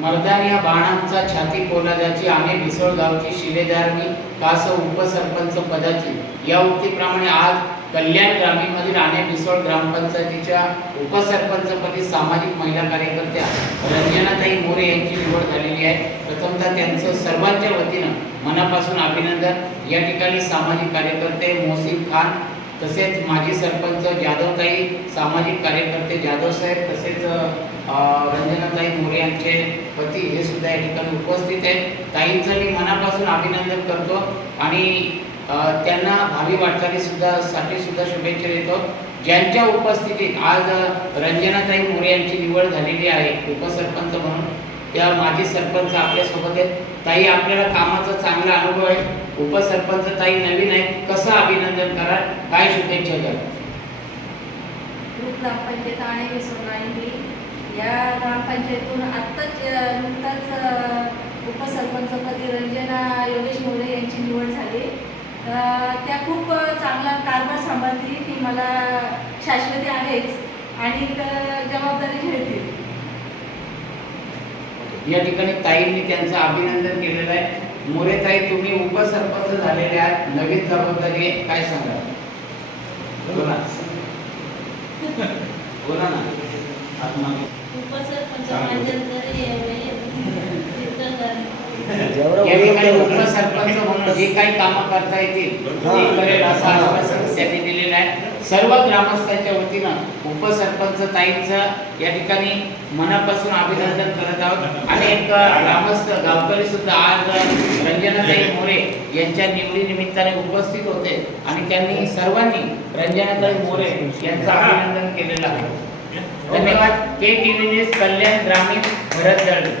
मर्दान या बाणांचा छाती पोलादाची आम्ही भिसळ गावची शिलेदारनी कास उपसरपंच पदाची या उक्तीप्रमाणे आज कल्याण ग्रामीणमधील आणे भिसळ ग्रामपंचायतीच्या उपसरपंचपदी सामाजिक महिला कार्यकर्त्या रंजनाताई मोरे यांची निवड झालेली आहे। प्रथमतः त्यांचं सर्वांच्या वतीनं मनापासून अभिनंदन। या ठिकाणी सामाजिक कार्यकर्ते मोहसिन खान, तसेच माजी सरपंच जाधवताई, सामाजिक कार्यकर्ते जाधव साहेब, तसेच रंजनाताई मोरे यांचे पती हे सुद्धा या ठिकाणी उपस्थित आहेत। ताईंचं मी मनापासून अभिनंदन करतो आणि त्यांना भावी वाटचाली साठी सुद्धा शुभेच्छा देतो। ज्यांच्या उपस्थितीत आज रंजनाताई मोरे यांची निवड झालेली आहे उपसरपंच म्हणून, त्या माजी सरपंच आपल्यासोबत आहेत। ताई, आपल्याला कामाचा चांगला अनुभव आहे, उपसरपंच ताई नवीन आहेत, कसं अभिनंदन कराल, काय शुभेच्छा द्याल? ग्रामपंचायत आणे भिसळ या ग्रामपंचायतून आत्ताच नुकताच उपसरपंचपदी रंजना योगेश मोरे यांची निवड झाली। त्या खूप चांगला कारभार सांभाळतील, ही मला शाश्वती आहेच आणि जबाबदारी घेतील। या ठिकाणी ताईंनी त्यांचं अभिनंदन केलेलं आहे। मोरे ताई, तुम्ही उपसरपंच झालेले आहात, नवीन जबाबदारी आहे, काय सांगा? बोला बोला ना। उपसरपंच उपसरपंच म्हणून जे काही कामं करता येतील ते करेल असं आश्वासन त्यांनी दिलेलं आहे। सर्व ग्रामस्थांच्या वतीनं उपसरपंच ताईंचं या ठिकाणी मनापासून अभिनंदन करत आहोत। अनेक ग्रामस्थ गावकरी सुद्धा आज रंजनाताई मोरे यांच्या निवडीनिमित्ताने उपस्थित होते आणि त्यांनी सर्वांनी रंजनाताई मोरे यांचं अभिनंदन केलेलं आहे। धन्यवाद। KTV न्यूज कल्याण ग्रामीण, भरत दळवी।